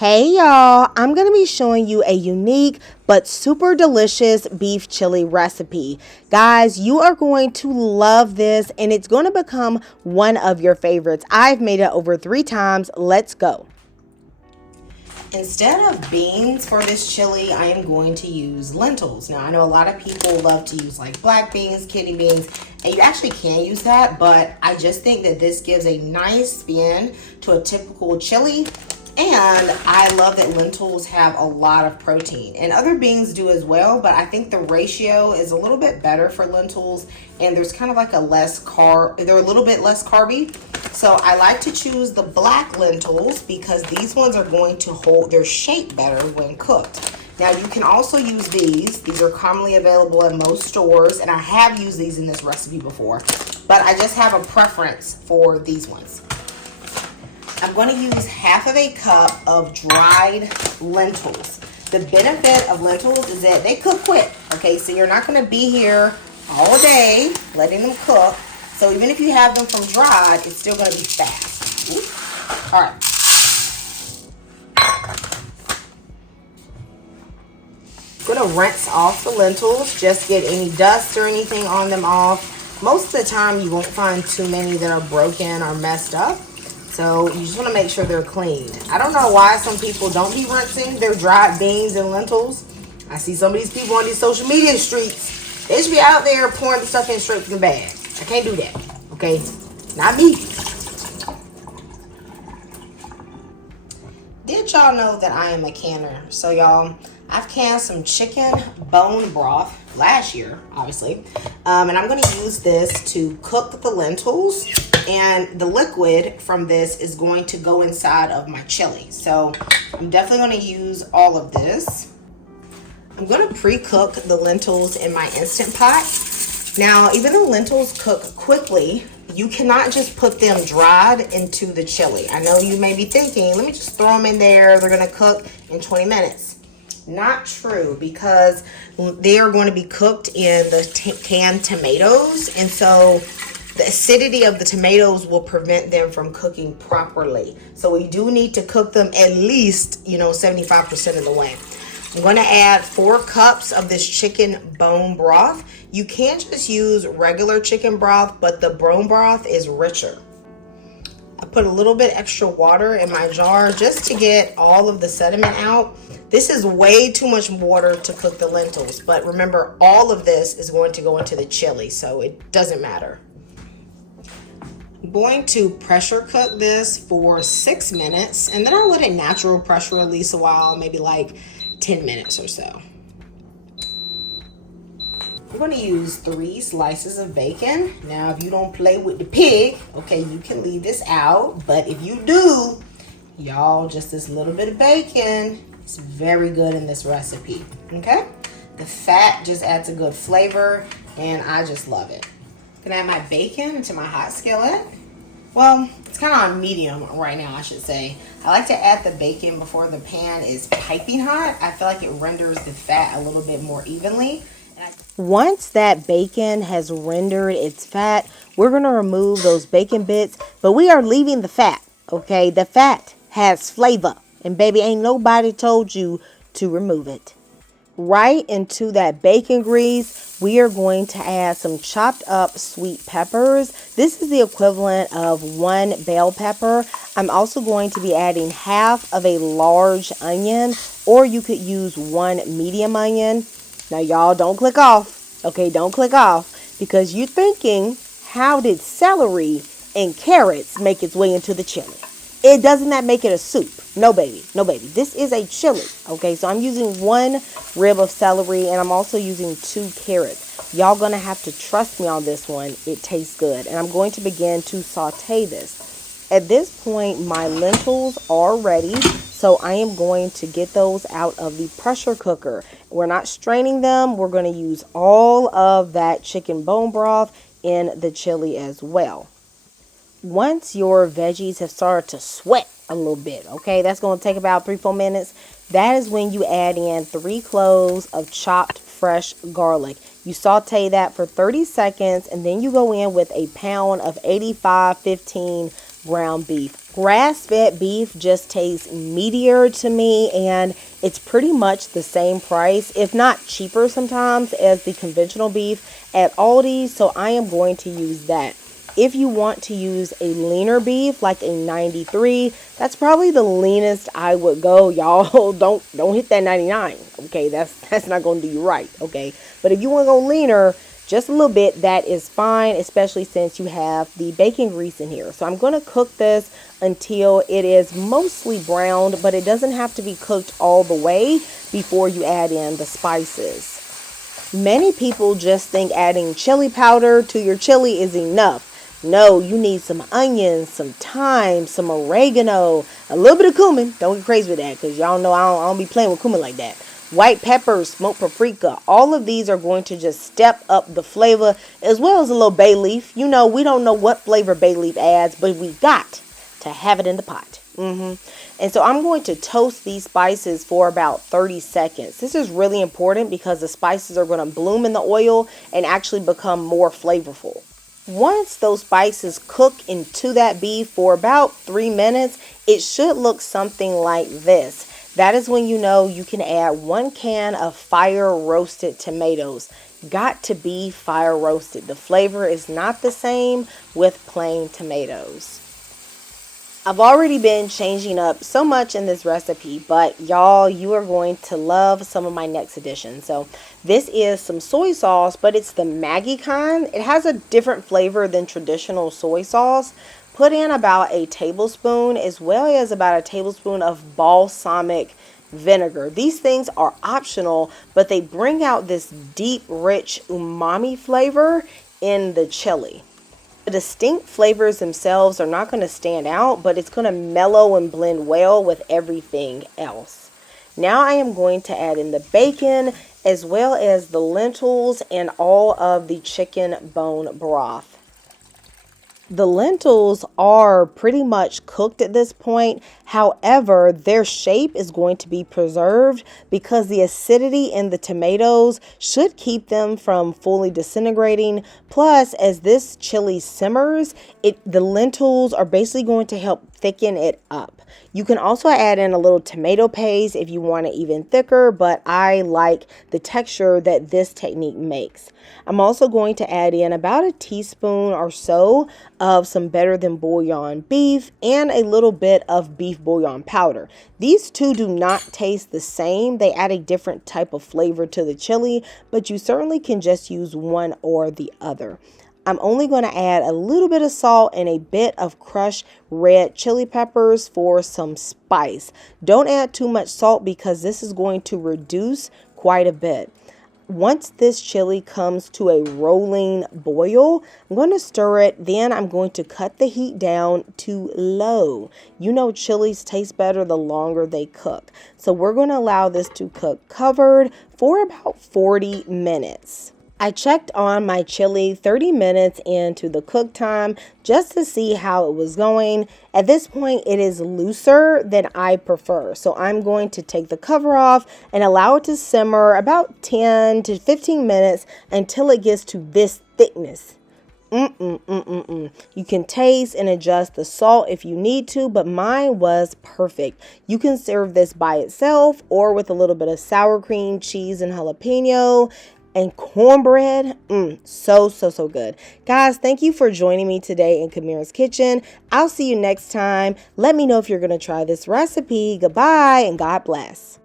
Hey y'all, I'm going to be showing you a unique but super delicious beef chili recipe. Guys, you are going to love this and it's going to become one of your favorites. I've made it over 3 times. Let's go. Instead of beans for this chili, I am going to use lentils. Now, I know a lot of people love to use like black beans, kidney beans, and you actually can use that, but I just think that this gives a nice spin to a typical chili. And I love that lentils have a lot of protein, and other beans do as well, but I think the ratio is a little bit better for lentils, and there's kind of like they're a little bit less carby. So I like to choose the black lentils because these ones are going to hold their shape better when cooked. Now you can also use these. These are commonly available at most stores, and I have used these in this recipe before, but I just have a preference for these ones. I'm going to use half of a cup of dried lentils. The benefit of lentils is that they cook quick, okay? So you're not going to be here all day letting them cook. So even if you have them from dried, it's still going to be fast. Ooh. All right. I'm going to rinse off the lentils, just get any dust or anything on them off. Most of the time you won't find too many that are broken or messed up. So you just want to make sure they're cleaned. I don't know why some people don't be rinsing their dried beans and lentils. I see some of these people on these social media streets. They should be out there pouring the stuff in straight from the bag. I can't do that, okay? Not me. Did y'all know that I am a canner? So y'all, I've canned some chicken bone broth last year, obviously. And I'm going to use this to cook the lentils. And the liquid from this is going to go inside of my chili. So I'm definitely going to use all of this. I'm going to pre-cook the lentils in my Instant Pot. Now, even though lentils cook quickly, you cannot just put them dried into the chili. I know you may be thinking, let me just throw them in there. They're going to cook in 20 minutes. Not true, because they are going to be cooked in the canned tomatoes. And so the acidity of the tomatoes will prevent them from cooking properly. So we do need to cook them at least, 75% of the way. I'm going to add 4 cups of this chicken bone broth. You can just use regular chicken broth, but the bone broth is richer. I put a little bit extra water in my jar just to get all of the sediment out. This is way too much water to cook the lentils, but remember, all of this is going to go into the chili, so it doesn't matter. I'm going to pressure cook this for 6 minutes, and then I'll let it natural pressure release a while, maybe like 10 minutes or so. I'm going to use 3 slices of bacon. Now, if you don't play with the pig, okay, you can leave this out. But if you do, y'all, just this little bit of bacon is very good in this recipe, okay? The fat just adds a good flavor, and I just love it. I'm going to add my bacon into my hot skillet. Well, it's kind of on medium right now, I should say. I like to add the bacon before the pan is piping hot. I feel like it renders the fat a little bit more evenly. Once that bacon has rendered its fat, we're going to remove those bacon bits, but we are leaving the fat, okay? The fat has flavor, and baby, ain't nobody told you to remove it. Right into that bacon grease, we are going to add some chopped up sweet peppers. This is the equivalent of 1 bell pepper. I'm also going to be adding half of a large onion, or you could use 1 medium onion. Now, y'all, don't click off, okay? Don't click off, because you're thinking, how did celery and carrots make its way into the chili? It doesn't that make it a soup? No, baby. No, baby. This is a chili, okay? So I'm using 1 rib of celery, and I'm also using 2 carrots. Y'all gonna have to trust me on this one. It tastes good. And I'm going to begin to saute this. At this point, my lentils are ready, so I am going to get those out of the pressure cooker. We're not straining them. We're going to use all of that chicken bone broth in the chili as well. Once your veggies have started to sweat a little bit, okay, that's going to take about 3-4 minutes. That is when you add in 3 cloves of chopped fresh garlic. You saute that for 30 seconds, and then you go in with a pound of 85-15 ground beef. Grass-fed beef just tastes meatier to me, and it's pretty much the same price, if not cheaper sometimes, as the conventional beef at Aldi, so I am going to use that. If you want to use a leaner beef, like a 93, that's probably the leanest I would go. Y'all don't hit that 99. Okay, that's not going to do you right. Okay, but if you want to go leaner, just a little bit, that is fine, especially since you have the bacon grease in here. So I'm going to cook this until it is mostly browned, but it doesn't have to be cooked all the way before you add in the spices. Many people just think adding chili powder to your chili is enough. No, you need some onions, some thyme, some oregano, a little bit of cumin. Don't get crazy with that, because y'all know I don't be playing with cumin like that. White pepper, smoked paprika, all of these are going to just step up the flavor, as well as a little bay leaf. You know, we don't know what flavor bay leaf adds, but we got to have it in the pot. And so I'm going to toast these spices for about 30 seconds. This is really important because the spices are going to bloom in the oil and actually become more flavorful. Once those spices cook into that beef for about 3 minutes, it should look something like this. That is when you know you can add 1 can of fire roasted tomatoes. Got to be fire roasted. The flavor is not the same with plain tomatoes. I've already been changing up so much in this recipe, but y'all, you are going to love some of my next additions. So this is some soy sauce, but it's the Maggi kind. It has a different flavor than traditional soy sauce. Put in about a tablespoon, as well as about a tablespoon of balsamic vinegar. These things are optional, but they bring out this deep, rich umami flavor in the chili. The distinct flavors themselves are not going to stand out, but it's going to mellow and blend well with everything else. Now I am going to add in the bacon, as well as the lentils and all of the chicken bone broth. The lentils are pretty much cooked at this point. However, their shape is going to be preserved because the acidity in the tomatoes should keep them from fully disintegrating. Plus, as this chili simmers, the lentils are basically going to help thicken it up. You can also add in a little tomato paste if you want it even thicker, but I like the texture that this technique makes. I'm also going to add in about a teaspoon or so of some Better Than Bouillon beef and a little bit of beef bouillon powder. These two do not taste the same. They add a different type of flavor to the chili, but you certainly can just use one or the other. I'm only going to add a little bit of salt and a bit of crushed red chili peppers for some spice. Don't add too much salt because this is going to reduce quite a bit. Once this chili comes to a rolling boil, I'm going to stir it. Then I'm going to cut the heat down to low. You know, chilies taste better the longer they cook. So we're going to allow this to cook covered for about 40 minutes. I checked on my chili 30 minutes into the cook time just to see how it was going. At this point, it is looser than I prefer. So I'm going to take the cover off and allow it to simmer about 10 to 15 minutes until it gets to this thickness. You can taste and adjust the salt if you need to, but mine was perfect. You can serve this by itself or with a little bit of sour cream, cheese, and jalapeno. And cornbread, so good. Guys, thank you for joining me today in Kamira's Kitchen. I'll see you next time. Let me know if you're going to try this recipe. Goodbye and God bless.